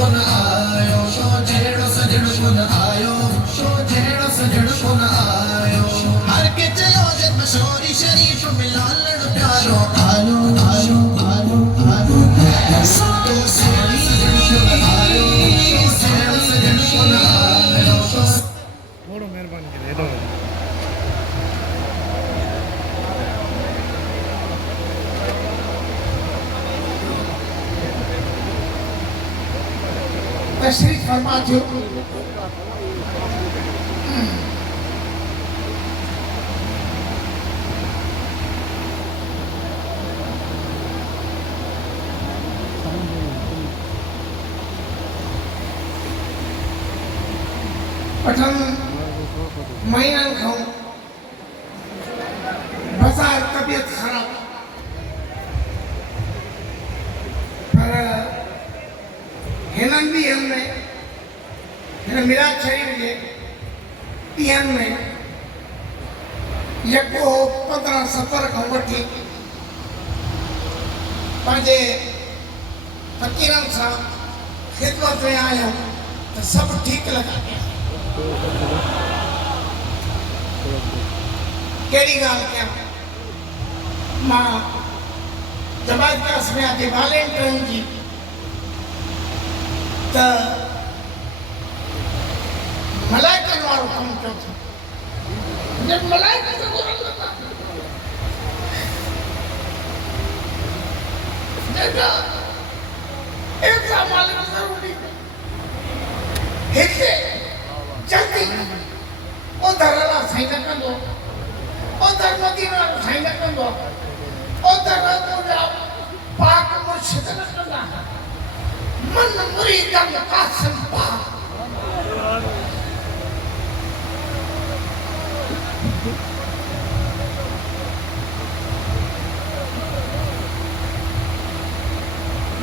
कोण आयो शो जेड़ो सजण कोण आयो शो जेड़ो सजण कोण आयो हर के चयो जब शोरी शरीफ मिलालण प्यारो आयो आयो आयो आयो सो सेड़ी सजण कोण आयो शो जेड़ो सजण कोण आयो थोड़ो मेहरबानी करे दो तशरीफ फरमा जो पठन महीना खाऊं बाजार तबीयत खराब पर हिननि ॾींहंनि में हिन मिराज शरीफ़ जे ॾींहंनि में यको 15-17 खां वठी पंहिंजे फ़क़ीरनि सां ख़िदमत में आहियूं त सभु ठीकु लॻा पिया कहिड़ी ॻाल्हि कयां मां जमात कास्मिया जे वॉलेंटियरनि जी त मलाइकनि वारो कमु कयो अथऊं जब मलाइक त घुरनि था जेका एतिरा मालिक ज़रूरी हिते जल्दी उधर वाला साईं न कंदो उधर मदीना वारो साईं न कंदो उधर मुंहिंजा पाक मुर्शिद न कंदा मन मुरीदन कासिम पाक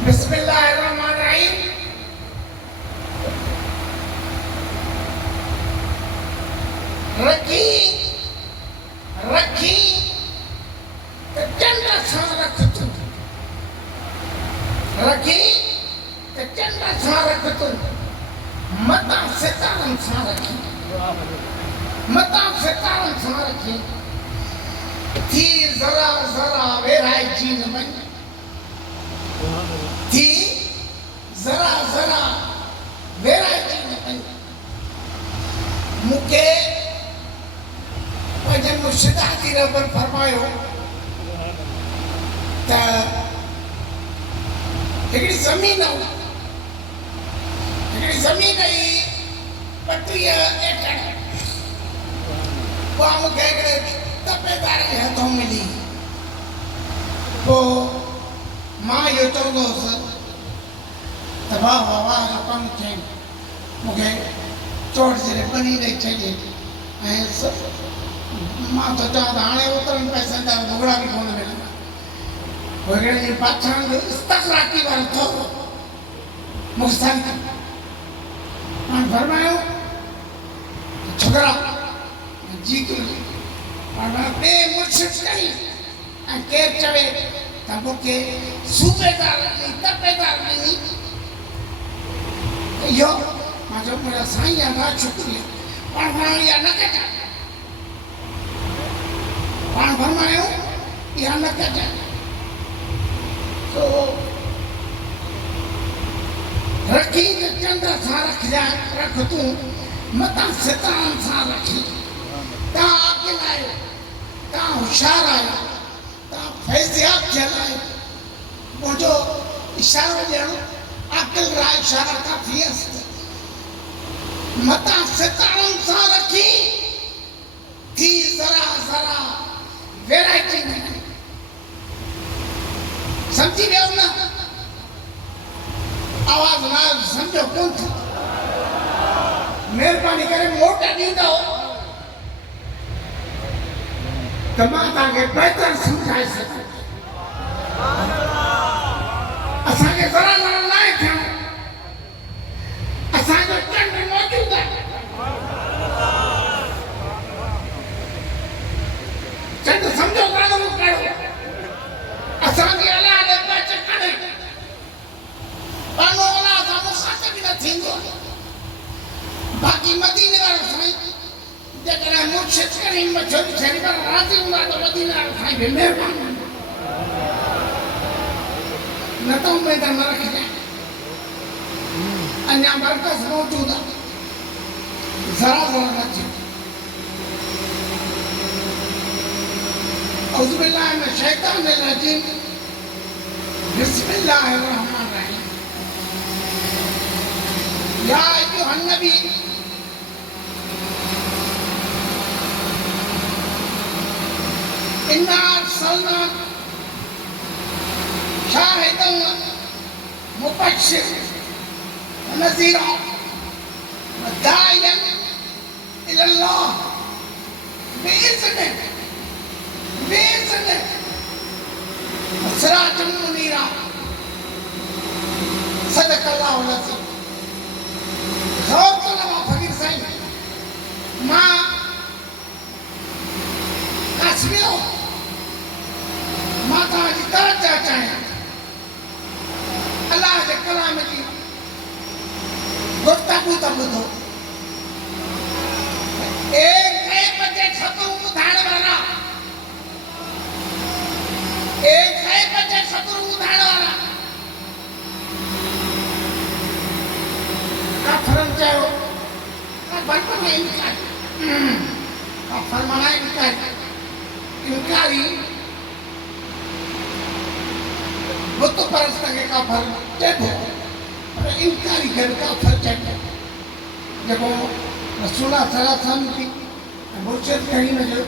बिस्मिल्लाहिर्रहमानिर्रहीम रखी रखी तो चंद्र सां रख तू रखी तो चंद्र सां रख तू मता सितारनि सां रखी मता सितारनि सां रखी थी ज़रा ज़रा वेराइजी न वञ थी ज़रा ज़रा वेराइजी न वञ मूंखे पंहिंजे मुर्शिद जी रबर फरमायो त हिकिड़ी ज़मीन हुई हिकिड़ी ज़मीन हुई 32 एकड़ उहा मूंखे हिकिड़े तपेदार जे हथों मिली पोइ मां इहो चवंदो हुउसि त वाह वाह वाह जो कमु थिए मूंखे चोट जे बनी ॾेई छॾे ऐं मां त चवां त हाणे ओतिरनि पैसनि जा भुॻड़ा बि कोन मिलंदा पोइ हिकिड़े ॾींहुं बादशाह जो इस्तग़राक़ी वारो थोरो मुख़्तन हाणे फरमायो छोकिरा जी हाणे ॿिए मुर्शिद कई ऐं केरु चवे त मूंखे सूबेदार ॾिनी तपेदार ॾिनी इहो मां चयो मुंहिंजा साईं आहे ना शुक्रिया पाण फरमायो इहा न कजां पाण फरमायो इहा न कजां तो रखी त चंड सां रखजांइ रख तूं मतां सितारनि सां रखी तव्हां अकिल आहियो तव्हां होशियारु आहियो तव्हां फैज़याब थियल आहियो मुंहिंजो इशारो ॾियणु अकिल राह इशारा काफ़ी आहे मतां सितारनि सां रखी थी ज़रा ज़रा वेराइटी न समझी वियो न आवाज़ न सम्झो कोन थी महिरबानी करे मोट ॾींदो त मां तव्हांखे बहितर सम्झाए सघां असांखे ज़रा ज़रा न आहे थियणो असांजो चंड मौजूदु आहे चंड सम्झो कान कहिड़ो असांजी अलाह ॾे पैच कान्हे पानो अलाह सां मुखातिब थींदो बाक़ी मदीने वारो साईं जेकॾहिं मुर्शिद करीम मशहूर शरीफ राज़ी हूंदा त मदीने वारो साईं बि महिरबानी हूंदा न त उमेद न रखजांइ अञा मर्कज़ मौजूद आहे ज़रा ज़रा न थियो औज़ु बिल्लाहि मिन शैतानिर रजीम बिस्मिल्लाहिर रहमानिर रहीम या अय्युहन नबी इन्ना अरसलना शाहिदन मुबश्शिरन व नज़ीरा व दाइयन इलल्लाह बिइज़्निहि सिराजम मुनीरा सदक़ल्लाहुल अज़ीम गौर करो फकीर साईं मां कसमियो मां तव्हांजी तवजो चाहियां अल्लाह जे कलाम जी गुफ्तगू त ॿुधो एक बजे ख़बर ॿुधाइण वारा एक बजे ख़बर ॿुधाइण वारा काफ़रनि चयो काफ़र में इनकार काफ़र माना इनकारी बुत परस्त खे काफ़र चइबो पर इनकारी खे काफ़र चइबो जेको रसूल सलाम की मुर्शिद करीम जो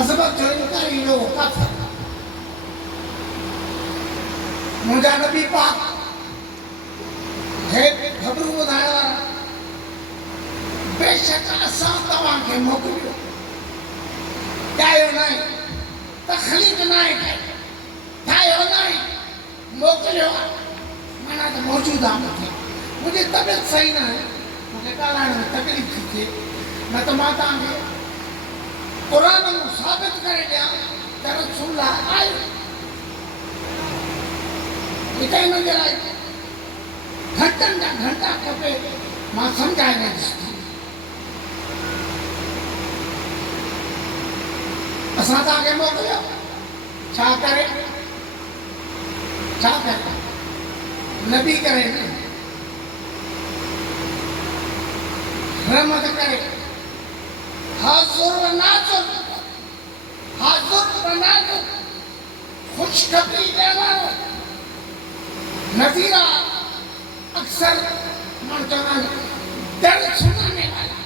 अज़मत जो इनकारी हो काफ़र मुंहिंजा नबी पाक हे ख़बरूं ॿुधाइण वारा बेशक असां तव्हांखे मोकिलियो ॼायो न आहे तख़लीक़ न आहे ठाहियो न आहे मोकिलियो आहे माना त मौजूदु आहे मूंखे मुंहिंजी तबियत सही न आहे मूंखे ॻाल्हाइण में तकलीफ़ थी थिए न त मां तव्हांखे क़ुर में साबित करे ॾियां त रसूल आयो हिते हिन जे लाइ घंटनि जा घंटा खपे मां सम्झाए न ॾिसंदी असां तव्हांखे मोकिलियो छा करे नबी करे न रहमत करे हाज़ुर व नाज़ुर ख़ुशख़बरी ॾियण वारो नज़ीरा अक्सर माण्हू चवंदा आहिनि डर सुनाने वाला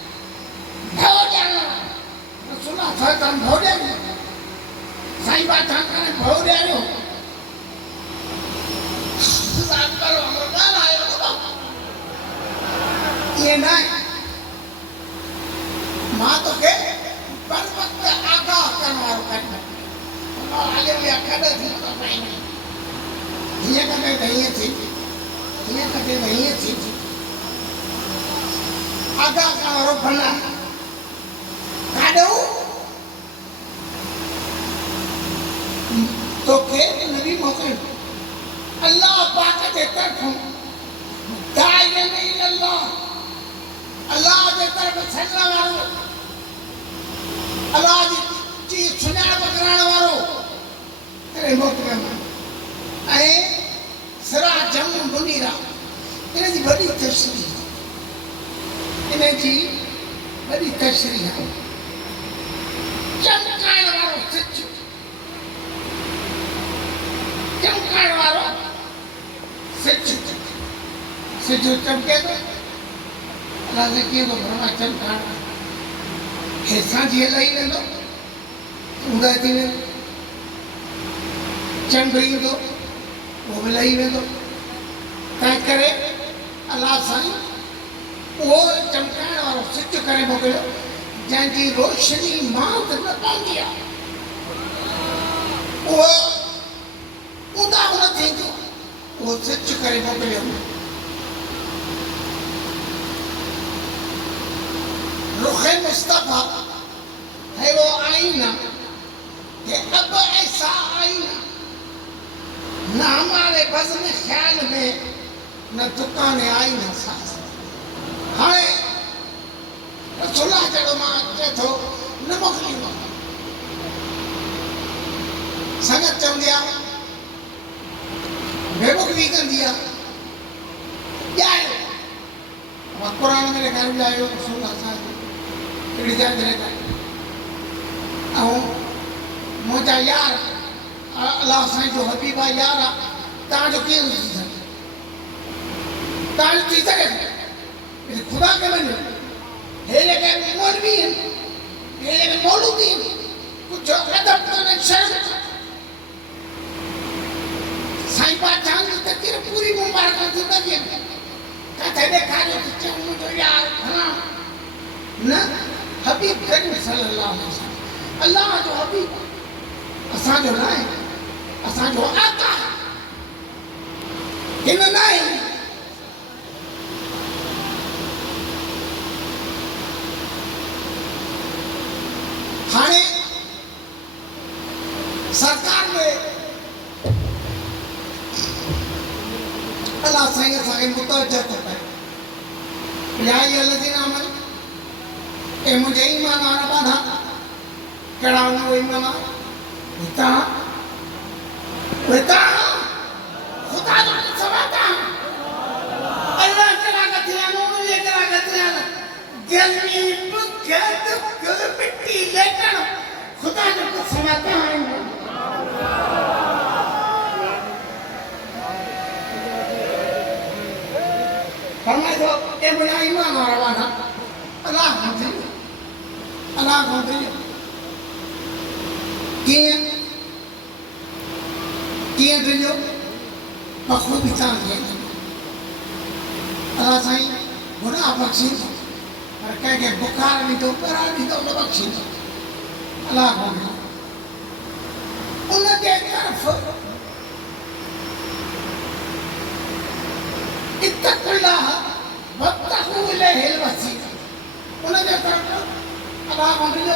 भउ ॾियण वारा रसूल सल्लल्लाहु भउ ॾियनि साईं बादशाह करे भउ ॾियारियो करो हमरो ॻाल्हायो ईअं न आहे मां तोखे बर वक़्त आगाह करण वारो कढ आगे में अखड़ थी तो पाईंदी हीअं कॾहिं त हीअं थी हीअं कॾहिं त हीअं थी आगाह करण वारो भला काॾो तोखे नबी मोकिलियो अल्लाह पाक जे तरफ़ों दाइयन इलल्लाह अल्लाह जे तरफ़ छॾण वारो अल्लाह जी सुञाणप करण वारो करे मोकिलियो ऐं सिराजम मुनीरा इन जी वॾी तशरीह आहे चमकाइण वारो सिज चमके थो अलाह कीअं थो भरमा चमकाइण हेसां जीअं लही वेंदो ऊंधा थी वेंदो चंड ईंदो उहो बि लही वेंदो तंहिं करे अलाह साईं उहो चमकाइण वारो सिज करे मोकिलियो जंहिंजी रोशनी मात न पवंदी आहे उहो ऊंधा न थींदो वो सिच करे मोकिलियो रुख़े मुस्तफ़ा है वो आईना कि अब ऐसा आईना न हमारे बज़्म ख्याल में न दुकाने आई न सास हाणे रसोला जहिड़ो मां अचे थो न मोकिलींदो संगत चवंदी आहे बेवकूफ़ी कंदी आहे ॼायो मां क़ुर में ॾेखारियो ॼायो रसूल असांखे अहिड़ी ॻाल्हि ॾेखारी ऐं मुंहिंजा यार अलाह साईं जो हबीब आहे यार आहे तव्हांजो कीअं थी सघे तव्हांजो थी सघे ख़ुदा खे वञो हे जेके मौलवी आहिनि हे जेके मौलूदी आहिनि कुझु अदब कोन्हे शर्म साईं पातशाह जी तकरीर पूरी मुबारक ज़िंदगी में किथे ॾेखारियो त चऊं मुंहिंजो यार फलां न हबीब करीम सल्लल्लाहु अलैहि वसल्लम अल्लाह जो हबीब असांजो न आहे असांजो आका हिन न आहे हाणे सरकार में अल्लाह साईं असांखे मुतवजह थो कयो या अय्युहल्लज़ीना आमनू ए मुंहिंजे ईमान वारा ॿाधा कहिड़ा उहो ईमान हितां ख़ुदा जो सवादा अल्लाह कहिड़ा कथिया मोमिन कहिड़ा कथिया गर्मी बुख दुख मिट्टी लेटण ख़ुदा जो सवादा आहिनि फरमाइदो ए मुंहिंजा ईमान वारा ॿाधा अल्लाह खां थी कीअं कीअं टिजो पखो बि तव्हांखे अल्लाह साईं गुनाह बख़्शींदो पर कंहिंखे बुखार ॾींदो परार ॾींदो न बख़्शींदो अल्लाह खां उनजे तरफ़ इत्तक़ुल्लाह वब्तग़ू इलैहिल वसीला उनजे तरफ़ अल्लाह खां उनजे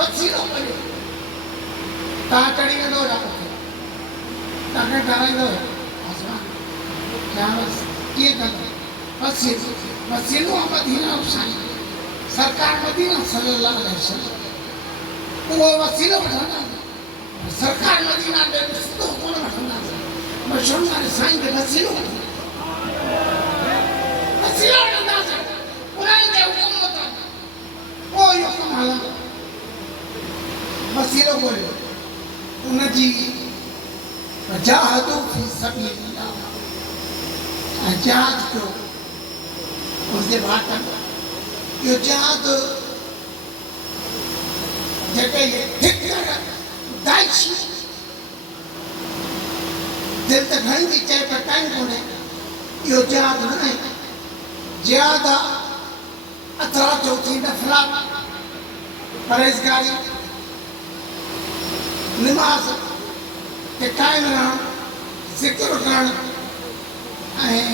वसीलो करियो तव्हां चढ़ी वेंदो राति तव्हांखे डराईंदो आसमान क्या कीअं कंदो वसीलो आहे मदीना साईं सरकार मदीना सल्लल्लाहु अलैहि वसल्लम उहो वसीलो वठंदा सरकार मदीना ॾे सिधो कोन वठंदा मशहूर वारे साईं खे वसीलो वठंदा उन्हनि जे हुकुम मुताबिक़ पोइ इहो कमु हलंदो वसीलो ॻोल्हियो उनजी जाहदू फी सबीलिल्लाह जहाद कयो उसके बाद इहो जहाद जेके फिक्र दाइशी दिलि त घणी थी चए पर टाइम कोन्हे इहो जहाद न आहे जिहाद आहे अथरा चौथी नफ़रत परहेज़गारी निमाज़ के कायम रहणु ज़िक्र करणु ऐं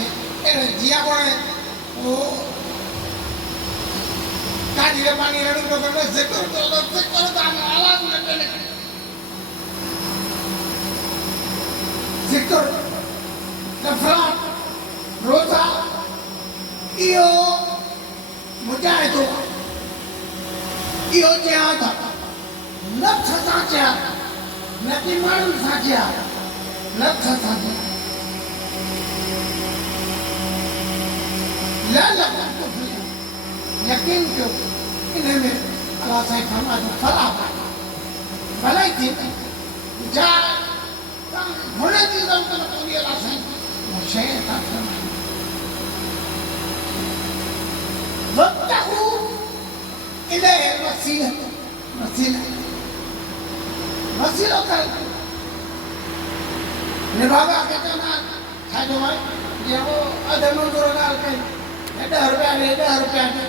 जीअं पाण उहो काॾी रे पाणी रड़ू पियो करे ज़िक्र तव्हां आवाज़ न पियो निकिरे ज़िक्र नफ़रत रोज़ा इहो मुजाहिदो इहो जिहाद आहे नफ़्स सां जिहाद न कि माण्हुनि सां जिहाद नफ़्स सां जिहाद यकीन कयो इन में अल्लाह साईं फरमायो फलाह भलाई थी जा हुन जी ज़रूरत न पवंदी अल्लाह साईं उहा शइ था फरमायो वब्तग़ू इलैहिल वसीला वसीलो कर निभागा के चवंदा छा जो आहे जीअं वो अधु मंज़ूर ॻाल्हि कई 10 रुपया ॾे 10 रुपया ॾे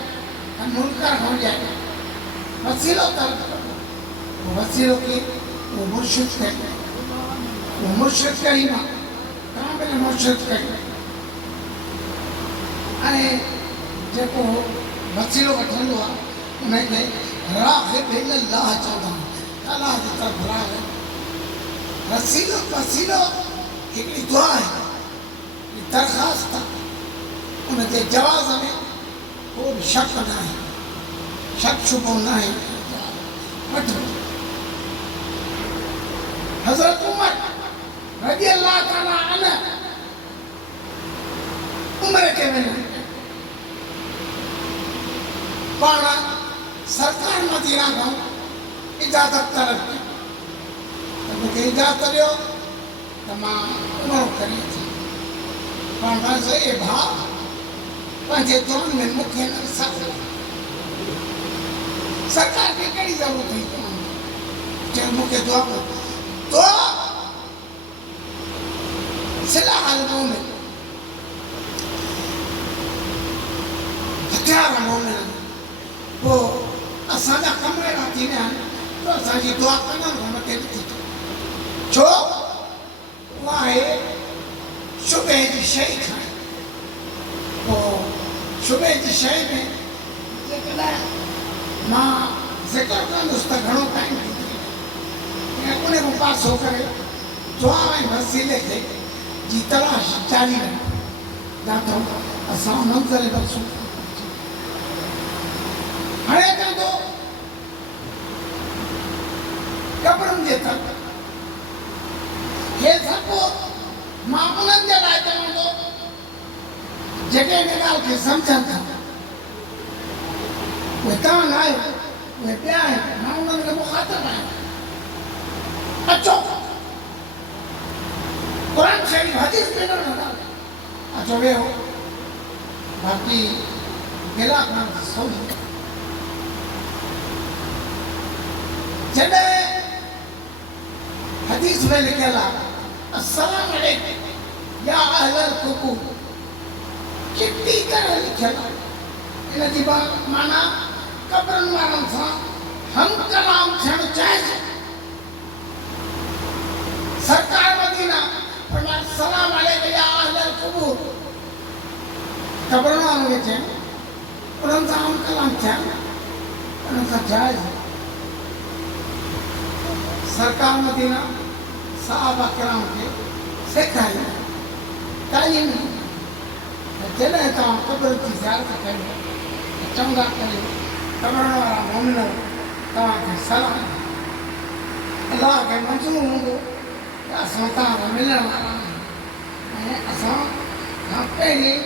मुनकर हो जाए वसीलो कर वसीलो की वो मुर्शिद करे वो मुर्शिद करीमा कामिल मुर्शिद करे ऐं जेको वसीलो वठंदो आहे उनखे राग़िब इलल्लाह चवंदा अल्लाह जी तरफ़ राग़िब वसीलो हिकिड़ी दुआ आहे दरख़्वास्त उनजे जवाज़ में को भी शक न आहे, शक शुबो न आहे। वठो हज़रत उमर रज़ी अल्लाह ताला अन्हु उमर के वञो पाण सरकार मदीना खां इजाज़त तलब कई त मूंखे इजाज़त ॾियो त मां उमरो करे अचां। पाण बसि ए भाउ पंहिंजे दुआनि में मूंखे न विसारियो। सरकार खे कहिड़ी ज़रूरत हुई तव्हां चयो मूंखे दुआ कयो। दुआ सिलाह मोमिन हथियार मोमिन पोइ असांजा कम अहिड़ा थी विया आहिनि त असांजी दुआ करण खां मथे नथी थिए। छो उहा आहे शुबे जी शइ खां। पोइ शुबे जी शइ में जेकॾहिं मां ज़िक्र कंदुसि त घणो टाइम थी वञे ऐं उन खां पासो करे दुआ ऐं वसीले खे जी तलाश जारी रखो जिथां असां मंज़िल बख़्शूं। हाणे चवंदो कब्रुनि जे तरफ़ हे सभु मां उन्हनि जे लाइ चवंदो जेके हिन ॻाल्हि खे सम्झनि था। उहे तव्हां न आहियो, उहे ॿिया आहिनि, मां उन्हनि खे मुखातिब आहियां। अचो क़ुरान शरीफ़ हदीस में न ॻाल्हि अचो वेहो बाक़ी गिला खां सोनी जॾहिं हदीस में लिखियल आहे अस्सलाम अलैकुम या अहलल कुबूर किटी करे लिखियल आहे। इन जी माना कब्रनि वारनि सां हम कलाम थियणु चाहिजे। सरकार मदीना फरमाया सलाम अलैकुम या अहलल कुबूर कब्रनि वारनि खे चयो उन्हनि सां हम कलाम थियणु उन्हनि सां जाइज़। सरकार मदीना साहबा किराम के सेखारियो तालीम जॾहिं तव्हां क़ब्र जी ज़ियारत कयो चङा कयो कब्रनि वारा मोमिन तव्हांखे सलाम। अलाह खे मंज़ूर हूंदो त असां तव्हां सां मिलण वारा आहियूं ऐं असां खां पहिरीं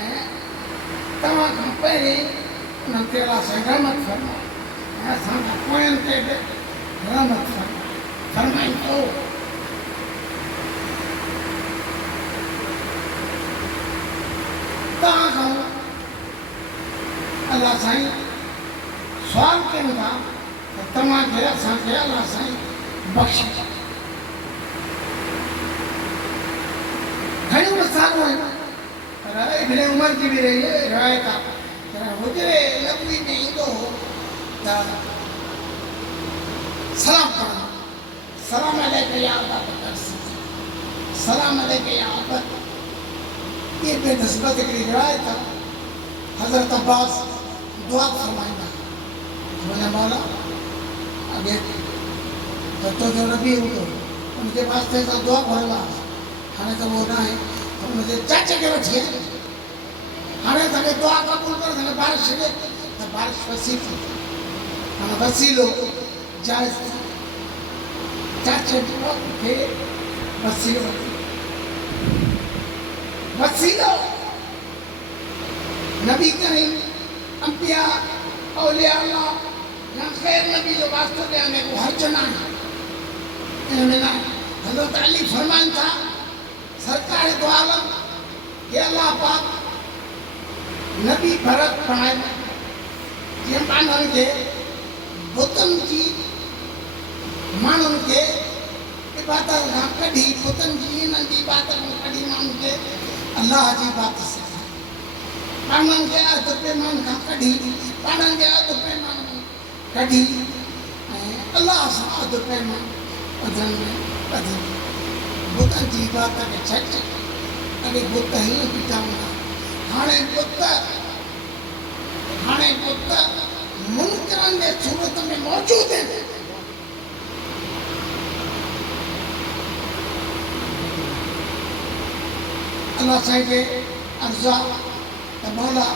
ऐं तव्हां खां पहिरीं उन्हनि ते अलाह साईं रहमत फरमाए ऐं असांजा पोयनि ते बि रहमत फरमाईंदो। तव्हां खां अलाह साईं सुवाल कयूं था त तव्हांखे असांखे अलाह साईं बख़्शे। घणियूं मिसालूं आहिनि पर इब्न उमर जी बि रिवायत आहे पर हुजरे लफ़्ज़ी में ईंदो हो त सलाम करणु सलाम अलैकुम या अबा बकर सलाम अलैकुम या अबा। ये बेनिस्बत हिकिड़ी रिवायत आहे हज़रत अब्बास दुआ फरमाईंदा मुंहिंजा मौला अॻे त जो नबी हूंदो उनजे वास्ते सां दुआ घुरंदा हाणे त उहो न आहे त उनजे चाचे खे वठी आया हाणे असांखे दुआ क़बूल करे असांखे बारिश छॾे त बारिश वसी थी हाणे वसीलो जाइज़ चाचे खे वसीलो वसीलो नबी करीम अंबिया औलिया अल्लाह या ख़ैर नबी जो वास्तो ॾियण में को हर्ज न आहे। इनमें ना हज़रत अली फरमाइनि था सरकार दो आलम कि अल्लाह पाक नबी भरत पढ़ाए जीअं माण्हुनि खे बुतनि जी माण्हुनि खे इबादत खां कढी बुतनि जी इन्हनि जी इबादत खां कढी माण्हुनि खे अल्लाह जी बात सिखाए पाणनि खे अधु पैमान खां कढी पाणनि खे अधु पैमान कढी ऐं अल्लाह सां अधु पैमान ॿधनि में ॿधी बुतनि जी इबादत खे छॾ। अॻे बुत हीअं बीठा हूंदा हाणे बुत मुनकरनि जे सूरत में मौजूदु आहिनि। अल्लाह साईं खे अर्ज़ा त मौला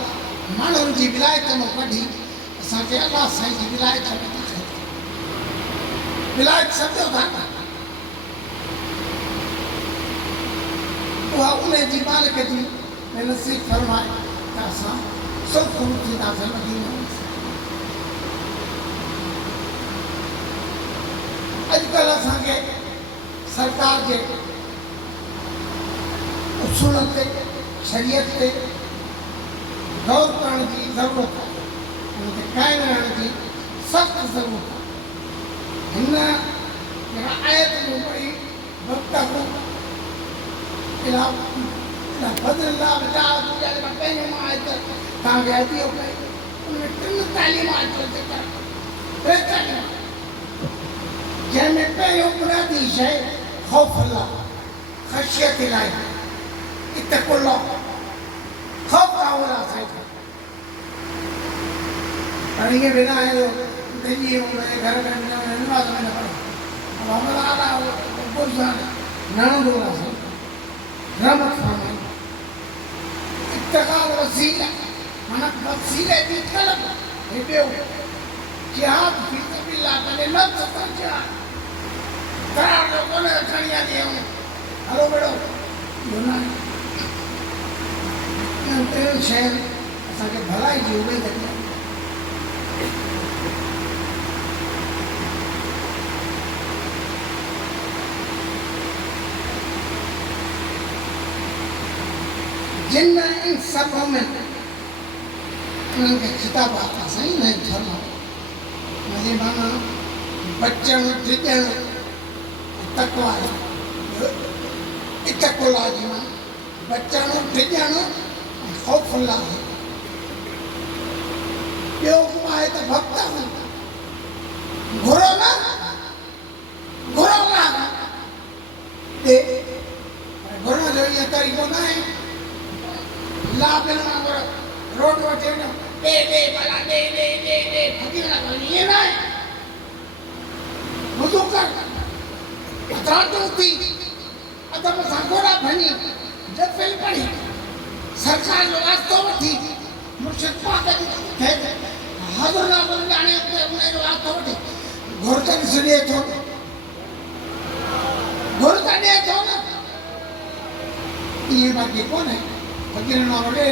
माण्हुनि जी विलायत मां कढी असांखे अलाह साईं जी विलायत में ॾेखारे विलायत सम्झो था न उहा उन जी मालिक जी नसीब फरमाए त असां सुरखुर थींदासीं मदीने में। अॼुकल्ह असांखे सरकार जे उसूल ते शरीयत ते गौर करण जी ज़रूरत आहे, हुन ते क़ाइमु रहण जी सख़्तु ज़रूरत आहे। हिन जेका आयत मूं पढ़ी वक़्तु इला फज़लिल्लाह जेका पंहिंजो मां आयत तव्हांखे हदियो कई उन में 3 तालीमात जो ज़िक्र टे तालीमात जंहिंमें पहिरियों बुनियादी शइ ख़ौफ़ अल्लाह ख़शियत इलाही इत्तक़ुल्लाह ख़ौफ़ का होला साईं पर इहे बिना आहियो पंहिंजी घर में नमाज़ में न पढ़ो अब हमारा गुज़ार नानो डोला साईं रहमत फरमाई इत्तिक़ाल वसीला माना वसीले जी तलब हे ॿियो जिहाद फी सबिलिल्लाह कॾहिं न सफ़र जिहाद करार जो कोन खणी आंदी हलो बेड़ो इहो न आहे। टिनि शयुनि असांखे भलाई जी उमेद कई जिन इन सभों में उन्हनि खे ख़िताब आता साईं न फरमाओ मुंहिंजे माना बचण टिजण तकवा इत्तक़ुल्लाह जी मां बचण टिजण ख़ौफ़ुल्लाह ॿियो हुकुम आहे त भक्त घुरो न घुरो ॾे घुरण जो इहो तरीक़ो न आहे लाभ वांगुरु रोड वठी वञो ॾे भला ॾे फकीर ईअं न आहे वुज़ू कर अदातूं थी अदब सां घोड़ा भञी जफ़िल पढ़ी सरकार जो रास्तो वठी मुर्शिद पाक जी हज़ुर नाज़ुर ॼाणे उते उन जो रास्तो वठी घुर त ॾिस ॾिए थो घुर त ॾिए थो न ईअं बाक़ी कोन्हे फकीरनि वांगुरु ॾे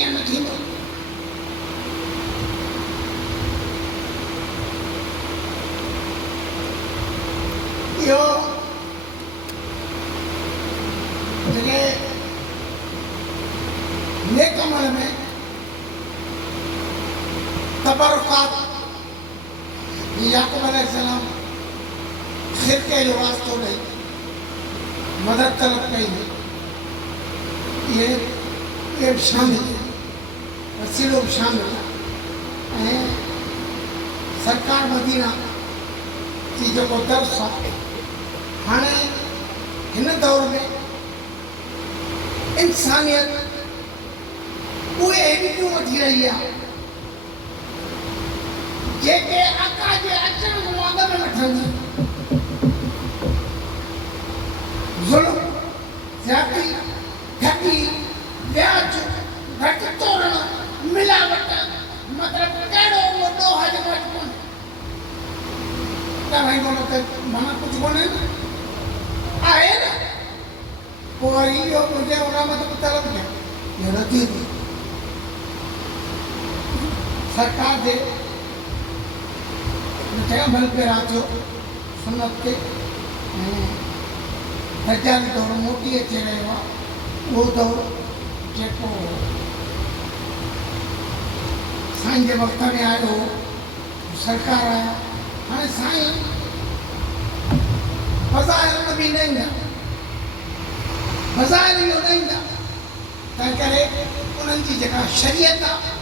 ईअं न थींदो। इहो जेके नेक अमल में तबरुकात याक़ूब अलैहिस्सलाम ख़िरके जो वास्तो ॾेई मदद तलब कई ये भी शामिल है वसीलो भी शामिल है ऐं सरकार मदीना जी जेको दर्स आहे हाणे हिन दौर में इंसानियत उहे अहिड़ियूं वठी रही आहे जेके आका जे अचण खां अॻु में वठंदी ज़ुल्म ज़्यादती ठगी व्याज घटि तोरण मिलावट मतिलबु कहिड़ो वॾो हज घटि कोन्हे त भाई बोलो त माना कुझु कोन्हे न आहे न पोइ वरी इहो मुंहिंजे उन मतिलबु तलब कयो इहो न थींदी सरकार जे अमल पिया थियो सुनत ते दर्जानी दौरु मोटी अची रहियो आहे उहो दौरु जेको साईं जे वक़्त में आयो सरकार आया हाणे साईं फ़ज़ाइल न बि न ईंदा फ़ज़ाइल इहो न ईंदा तंहिं करे उन्हनि जी जेका शरीयत आहे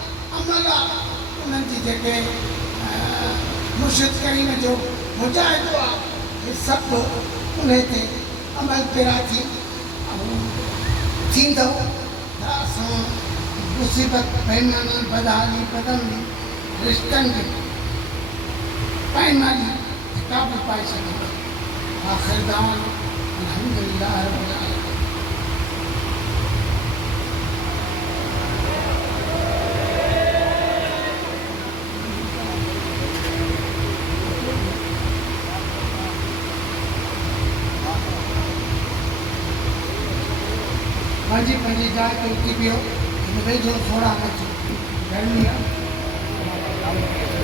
अमल आहे उन्हनि जी जेके मुर्शिद करीम जो मुजाहिदो आहे हे सभु उन ते अमल पिया थी थींदो त असां मुसीबत बेईमानी बदहाली बदमनी रिश्तनि खे पाइमानी क़ाबू पाए सघंदा आख़िर दावन अल्हम्दुलिल्लाह रब्बिल आलमीन। पंहिंजी पंहिंजी जाइ ते उथी पियो वेझो थोरा न गर्मी आहे